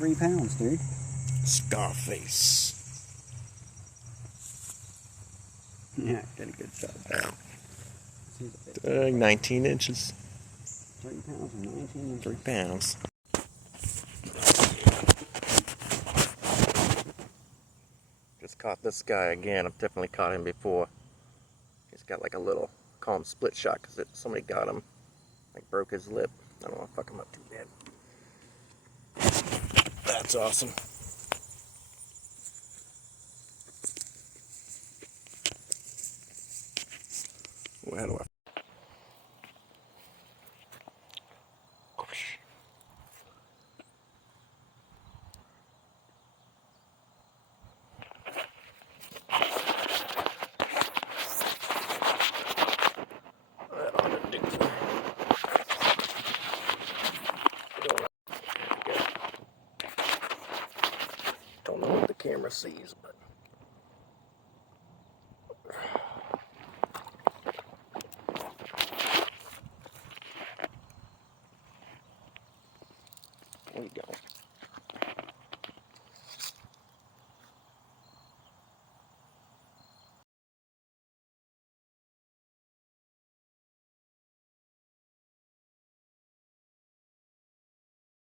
3 pounds, dude. Scarface. Yeah, did a good job. 19 inches. 3 pounds and 19 inches. 3 pounds. Just caught this guy again. I've definitely caught him before. He's got like a little, call him split shot because somebody got him. Like broke his lip. I don't want to fuck him up too bad. That's awesome. How do I? Don't know what the camera sees, but there you go.